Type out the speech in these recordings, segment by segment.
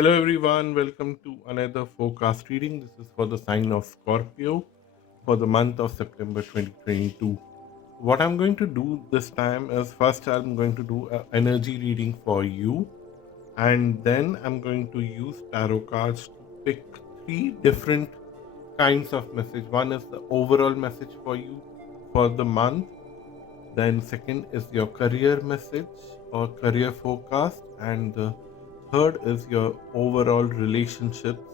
Hello everyone, welcome to another forecast reading. This is for the sign of Scorpio for the month of September 2022. What I'm going to do this time is first I'm going to do an energy reading for you, and then I'm going to use tarot cards to pick three different kinds of message. One is the overall message for you for the month, then second is your career message or career forecast, and the third is your overall relationships.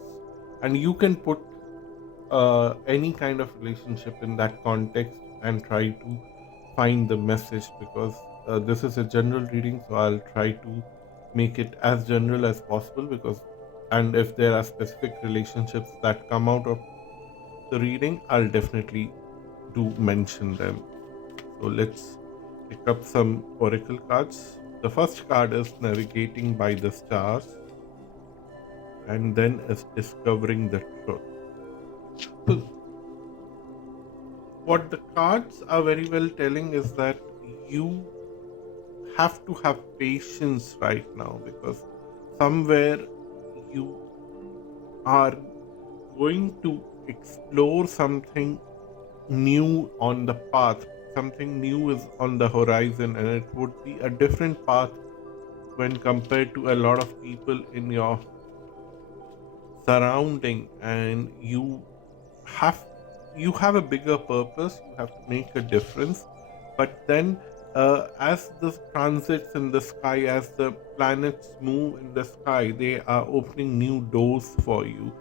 And you can put any kind of relationship in that context and try to find the message, because this is a general reading, so I'll try to make it as general as possible. Because and if there are specific relationships that come out of the reading, I'll definitely do mention them. So let's pick up some oracle cards. The first card is navigating by the stars, and then is discovering the truth. So, what the cards are very well telling is that you have to have patience right now, because somewhere you are going to explore something new on the path. Something new is on the horizon, and it would be a different path when compared to a lot of people in your surrounding. And have you have a bigger purpose, you have to make a difference. But then as the transits in the sky, as the planets move in the sky, they are opening new doors for you.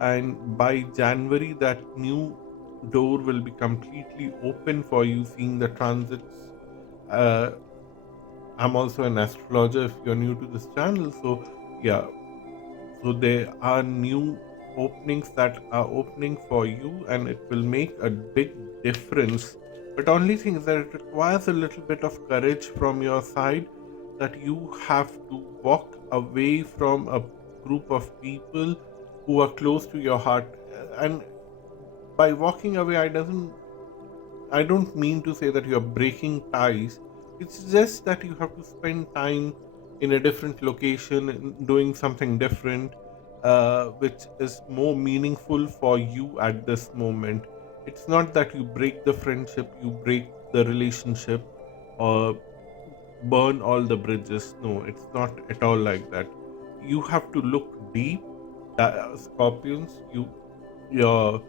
And by January, that new door will be completely open for you, seeing the transits. I'm also an astrologer if you're new to this channel. So yeah, so there are new openings that are opening for you, and it will make a big difference. But only thing is that it requires a little bit of courage from your side, that you have to walk away from a group of people who are close to your heart. And by walking away, I don't mean to say that you're breaking ties. It's just that you have to spend time in a different location and doing something different, which is more meaningful for you at this moment. It's not that you break the friendship, you break the relationship, or burn all the bridges. No, it's not at all like that. You have to look deep. Scorpions, your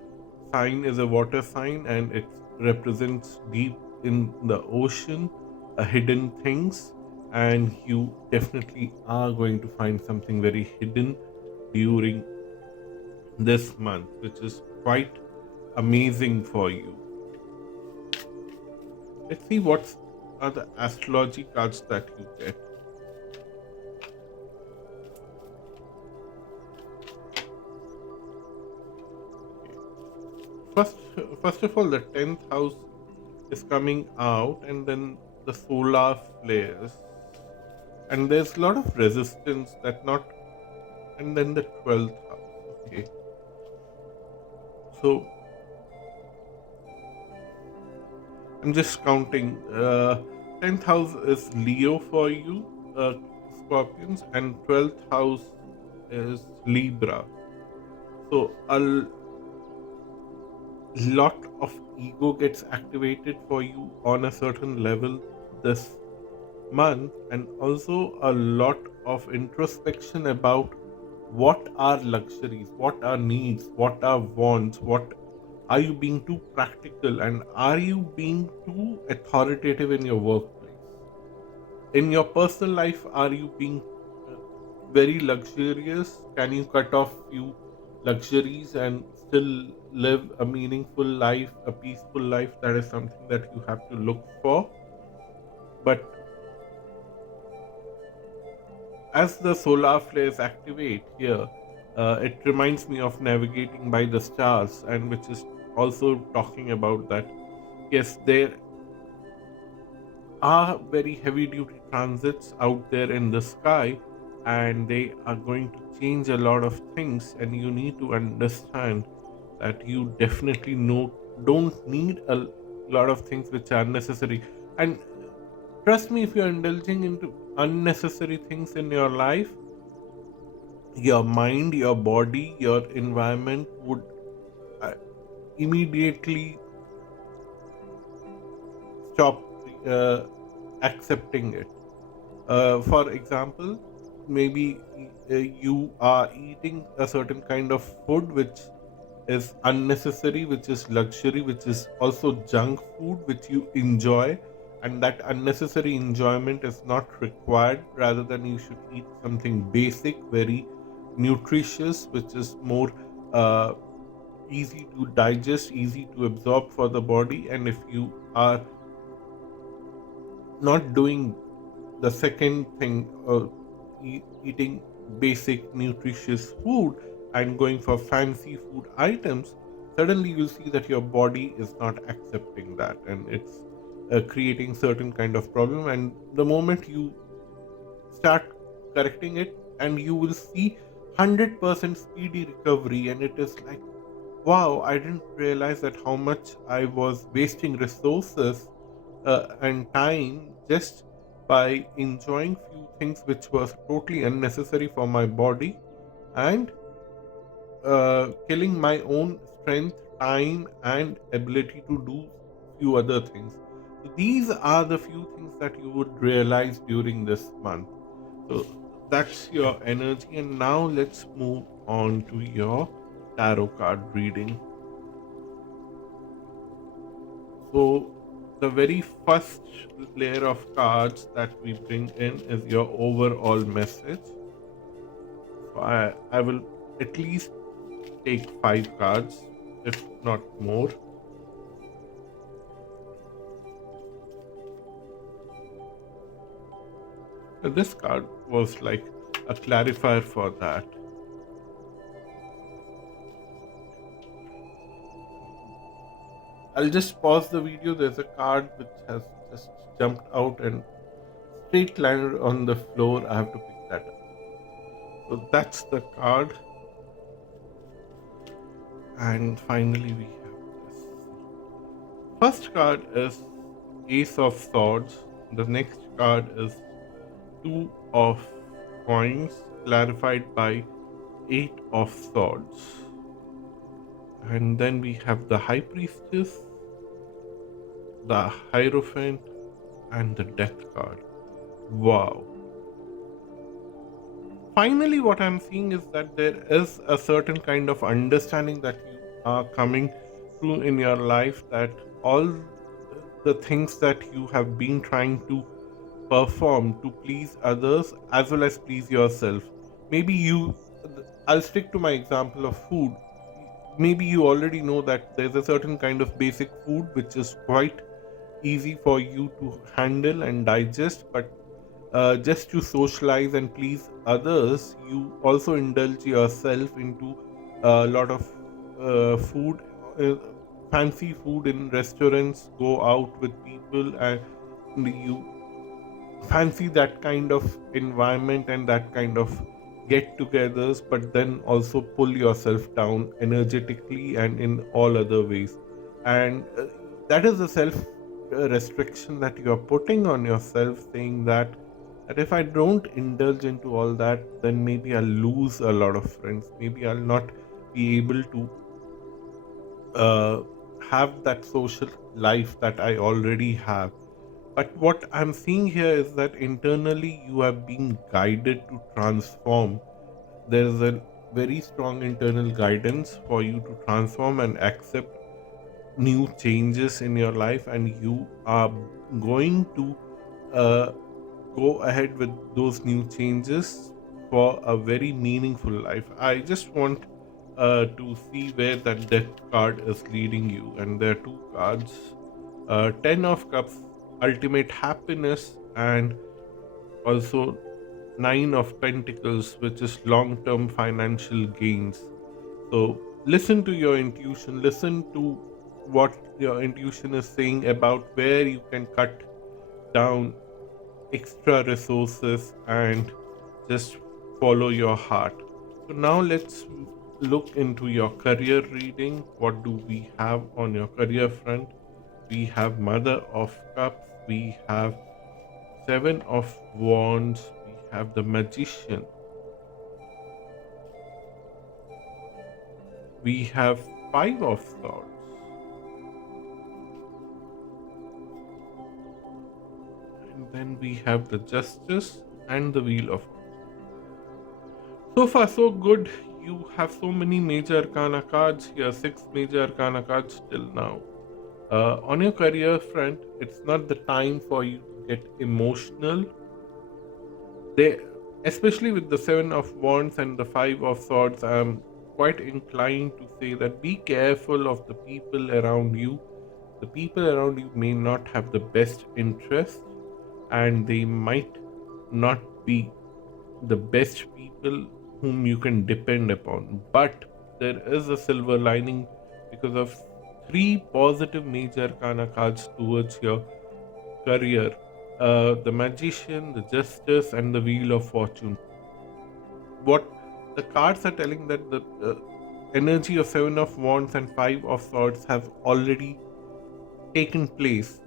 sign is a water sign, and it represents deep in the ocean, hidden things. And you definitely are going to find something very hidden during this month, which is quite amazing for you. Let's see what are the astrology cards that you get. Okay. First, first of all, the 10th house is coming out, and then the solar flares, and there's a lot of resistance that not. And then the 12th house. Okay, so I'm just counting. 10th house is Leo for you, Scorpions, and 12th house is Libra. So a lot of ego gets activated for you on a certain level this month, and also a lot of introspection about what are luxuries, what are needs, what are wants, what are you being too practical, and are you being too authoritative in your workplace. In your personal life, are you being uh, very luxurious? Can you cut off few luxuries and still live a meaningful life, a peaceful life? That is something that you have to look for. But as the solar flares activate here, it reminds me of navigating by the stars, and which is also talking about that. Yes, there are very heavy duty transits out there in the sky, and they are going to change a lot of things. And you need to understand that you definitely don't need a lot of things which are necessary. And trust me, if you're indulging into unnecessary things in your life, your mind, your body, your environment would uh, immediately stop uh, accepting it. For example, maybe you are eating a certain kind of food which is unnecessary, which is luxury, which is also junk food, which you enjoy, and that unnecessary enjoyment is not required. Rather than you should eat something basic, very nutritious, which is more uh, easy to digest, easy to absorb for the body. And if you are not doing the second thing, eating basic nutritious food and going for fancy food items, suddenly you'll see that your body is not accepting that, and it's creating certain kind of problem. And the moment you start correcting it, and you will see 100% speedy recovery, and it is like, wow, I didn't realize that how much I was wasting resources and time just by enjoying few things which was totally unnecessary for my body, and killing my own strength, time, and ability to do few other things. So these are the few things that you would realize during this month. So that's your energy, and now let's move on to your tarot card reading. So the very first layer of cards that we bring in is your overall message. So I will at least take 5 cards, if not more. This card was like a clarifier for that. I'll just pause the video. There's a card which has just jumped out and straight landed on the floor. I have to pick that up. So that's the card. And finally, we have this. First card is Ace of Swords. The next card is Two of Coins, clarified by Eight of Swords. And then we have the High Priestess, the Hierophant, and the Death card. Wow. Finally, what I'm seeing is that there is a certain kind of understanding that you are coming through in your life, that all the things that you have been trying to perform to please others as well as please yourself. Maybe I'll stick to my example of food. Maybe you already know that there's a certain kind of basic food which is quite easy for you to handle and digest, but just to socialize and please others, you also indulge yourself into a lot of food, uh, fancy food in restaurants, go out with people, and you fancy that kind of environment and that kind of get togethers, but then also pull yourself down energetically and in all other ways. And that is the self restriction that you are putting on yourself, saying that if I don't indulge into all that, then maybe I'll lose a lot of friends, maybe I'll not be able to uh, have that social life that I already have. But what I'm seeing here is that internally you are being guided to transform. There is a very strong internal guidance for you to transform and accept new changes in your life, and you are going to uh, go ahead with those new changes for a very meaningful life. I just want to see where that death card is leading you, and there are 2 cards, Ten of Cups, ultimate happiness, and also Nine of Pentacles, which is long term financial gains. So listen to your intuition, listen to what your intuition is saying about where you can cut down extra resources and just follow your heart. So now let's look into your career reading. What do we have on your career front? We have Mother of Cups, we have Seven of Wands, we have the Magician, We have Five of Swords, and then we have the Justice and the Wheel of Fortune. So far, so good. You have so many major arcana cards here, six major arcana cards till now. On your career front, it's not the time for you to get emotional. They, especially with the Seven of Wands and the Five of Swords, I'm quite inclined to say that be careful of the people around you. The people around you may not have the best interest, and they might not be the best people whom you can depend upon. But there is a silver lining because of three positive major arcana cards towards your career: the Magician, the Justice, and the Wheel of Fortune. What the cards are telling that the energy of Seven of Wands and Five of Swords have already taken place.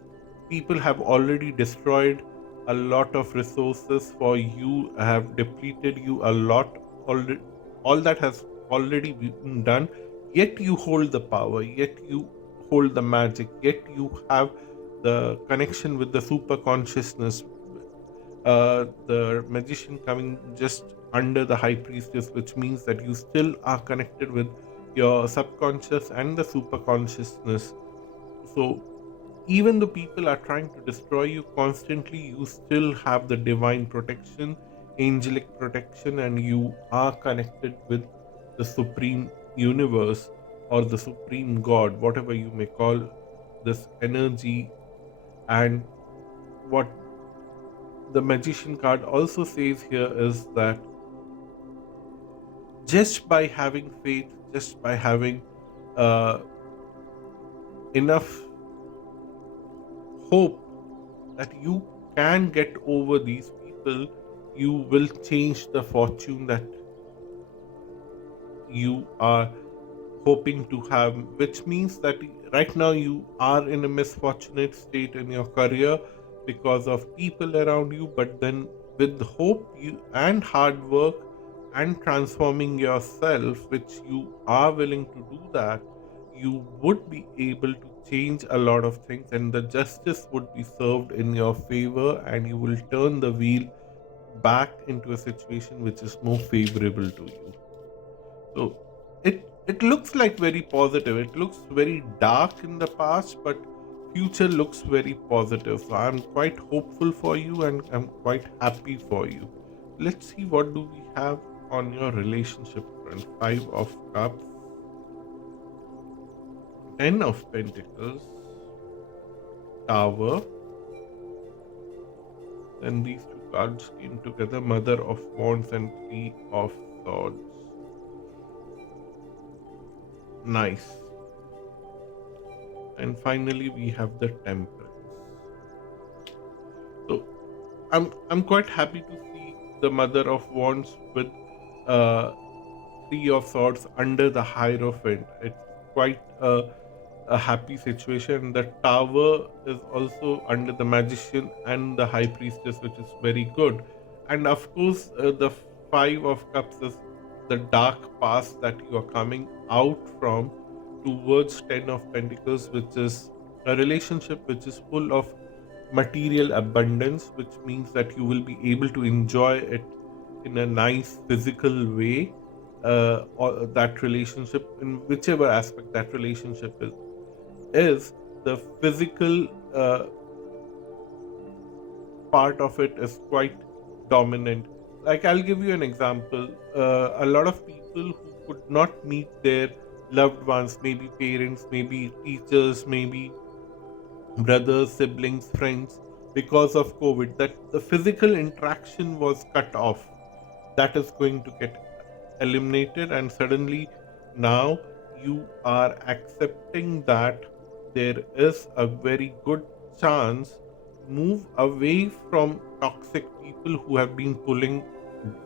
People have already destroyed a lot of resources for you, have depleted you a lot. Already, all that has already been done. Yet you hold the power. Yet you hold the magic. Yet you have the connection with the super consciousness. The magician coming just under the high priestess, which means that you still are connected with your subconscious and the super consciousness. So even though people are trying to destroy you constantly, you still have the divine protection, angelic protection, and you are connected with the supreme universe or the supreme god, whatever you may call this energy. And what the magician card also says here is that just by having faith, just by having uh, enough hope that you can get over these people, you will change the fortune that you are hoping to have, which means that right now you are in a misfortunate state in your career because of people around you, but then with hope you and hard work and transforming yourself, which you are willing to do that, you would be able to change a lot of things, and the justice would be served in your favor, and you will turn the wheel back into a situation which is more favorable to you. So it looks like very positive. It looks very dark in the past, but future looks very positive. So I'm quite hopeful for you and I'm quite happy for you. Let's see what do we have on your relationship front. Five of Cups, Ten of Pentacles, Tower. Then these two cards came together, Mother of Wands and Three of Swords. Nice. And finally we have the Temperance. So I'm quite happy to see the Mother of Wands with uh, Three of Swords under the Hierophant. It's quite a happy situation. The Tower is also under the Magician and the High Priestess, which is very good. And of course, the Five of Cups is the dark past that you are coming out from towards Ten of Pentacles, which is a relationship which is full of material abundance, which means that you will be able to enjoy it in a nice physical way, or that relationship in whichever aspect that relationship is the physical part of it is quite dominant. Like, I'll give you an example. A lot of people who could not meet their loved ones, maybe parents, maybe teachers, maybe brothers, siblings, friends, because of COVID, that the physical interaction was cut off. That is going to get eliminated, and suddenly now you are accepting that there is a very good chance to move away from toxic people who have been pulling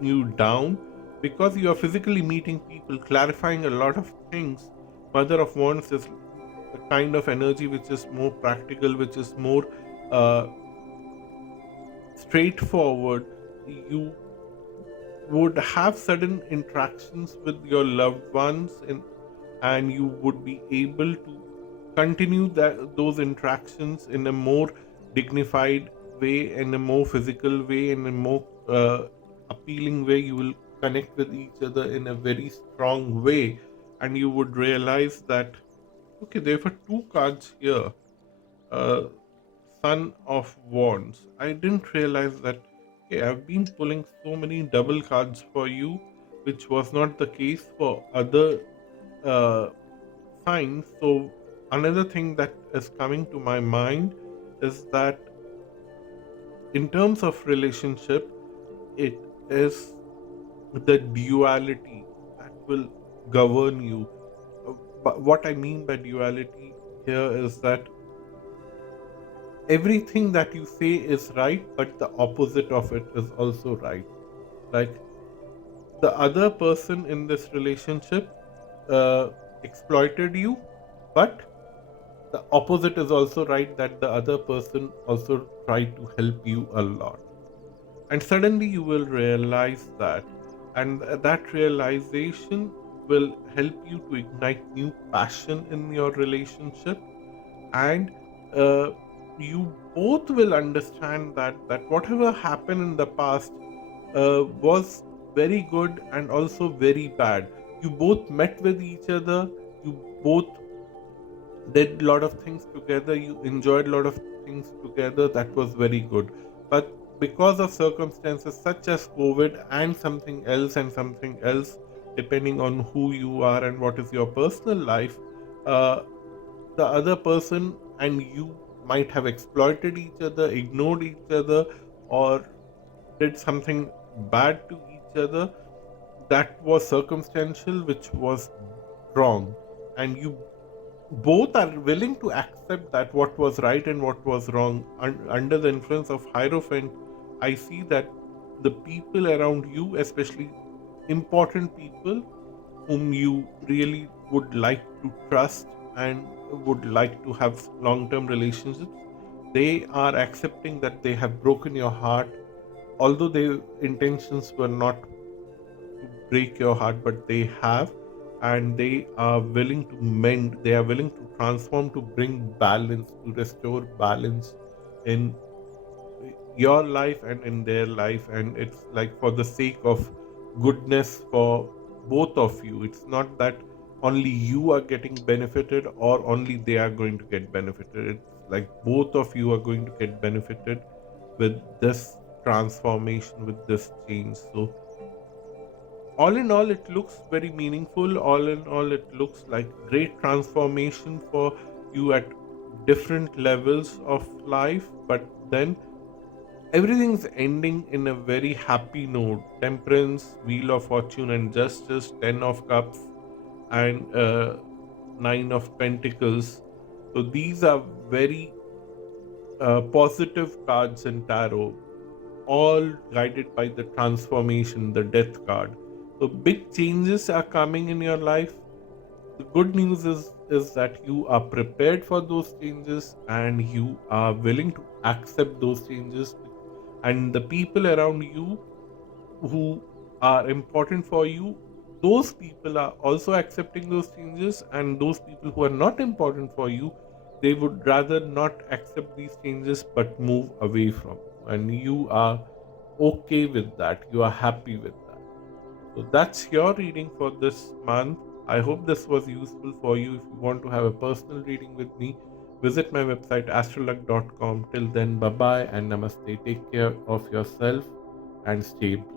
you down, because you are physically meeting people, clarifying a lot of things. Mother of Wands is the kind of energy which is more practical, which is more uh, straightforward. You would have sudden interactions with your loved ones, and you would be able to continue those interactions in a more dignified way, in a more physical way, in a more appealing way. You will connect with each other in a very strong way, and you would realize that okay, there were two cards here. uh, Son of Wands. I didn't realize that. Okay, I've been pulling so many double cards for you, which was not the case for other uh, signs. So, another thing that is coming to my mind is that in terms of relationship, it is the duality that will govern you. But what I mean by duality here is that everything that you say is right, but the opposite of it is also right. Like the other person in this relationship uh, exploited you, but the opposite is also right, that the other person also tried to help you a lot. And suddenly you will realize that, and that realization will help you to ignite new passion in your relationship. And uh, you both will understand that whatever happened in the past was very good and also very bad. You both met with each other, you both did a lot of things together, you enjoyed a lot of things together, that was very good. But because of circumstances such as COVID and something else, depending on who you are and what is your personal life, uh, the other person and you might have exploited each other, ignored each other, or did something bad to each other that was circumstantial, which was wrong. And you both are willing to accept that what was right and what was wrong. Under the influence of Hierophant, I see that the people around you, especially important people whom you really would like to trust and would like to have long term relationships, they are accepting that they have broken your heart, although their intentions were not to break your heart, but they have, and they are willing to mend, they are willing to transform, to bring balance, to restore balance in your life and in their life. And it's like for the sake of goodness for both of you. It's not that only you are getting benefited or only they are going to get benefited. It's like both of you are going to get benefited with this transformation, with this change. So all in all, it looks very meaningful. All in all, it looks like great transformation for you at different levels of life. But then everything's ending in a very happy note. Temperance, Wheel of Fortune and Justice, Ten of Cups, and Nine of Pentacles. So these are very positive cards in tarot, all guided by the transformation, the death card. So big changes are coming in your life. The good news is that you are prepared for those changes and you are willing to accept those changes, and the people around you who are important for you, those people are also accepting those changes, and those people who are not important for you, they would rather not accept these changes but move away from you, and you are okay with that, you are happy with that. So that's your reading for this month. I hope this was useful for you. If you want to have a personal reading with me, visit my website astrolog.com. Till then, bye bye and namaste. Take care of yourself and stay blessed.